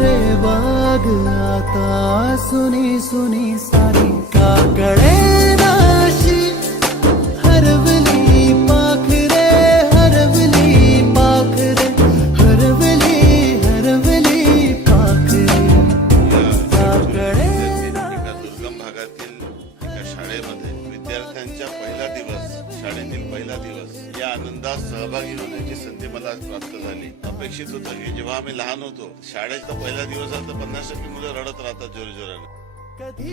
रे बाग आता सुनी सुनी सारी काकडे नाशी. हरवली पाखरे हरवली पाखरे हरवली हरवली पाखरे एका दुर्गम भागातील एका शाळेमध्ये विद्यार्थ्यांच्या पहिला दिवस शाळेतील पहिला दिवस. या आनंदात सहभागी होण्याची संधी मला प्राप्त झाली. अपेक्षित होतं की जेव्हा आम्ही लहान होतो शाळेचा पहिला दिवस तर पन्नास टक्के मुलं रडत राहतात जोर जोराने. कधी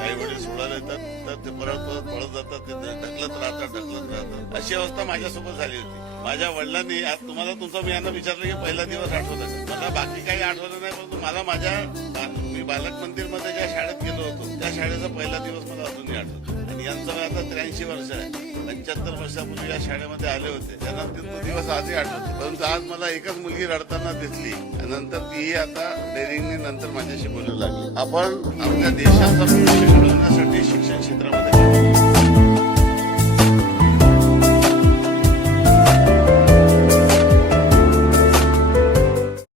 आई वडील सोडायला येतात तर ते परत परत पळत जातात ते ढकलत राहतात ढकलत राहतात. अशी अवस्था माझ्यासोबत झाली होती. माझ्या वडिलांनी आज तुम्हाला तुमचा मी यांना विचारलं की पहिला दिवस आठवत मला बाकी काही आठवलं नाही परंतु मला माझ्या मी बालक मंदिरमध्ये ज्या शाळेत गेलो होतो त्या शाळेचा पहिला दिवस मला अजूनही आठवतो. आणि यांचं आता त्र्याऐंशी वर्ष आहे. पंच्याहत्तर वर्षापूर्वी या शाळेमध्ये आले होते. त्यांना तो दिवस आजही आठवतो. परंतु आज मला एकच मुलगी रडताना दिसली. नंतर तीही आता डेअरिंगने नंतर माझ्याशी बोलू लागली. आपण आपल्या देशाचा भविष्य घडवण्यासाठी शिक्षण क्षेत्रामध्ये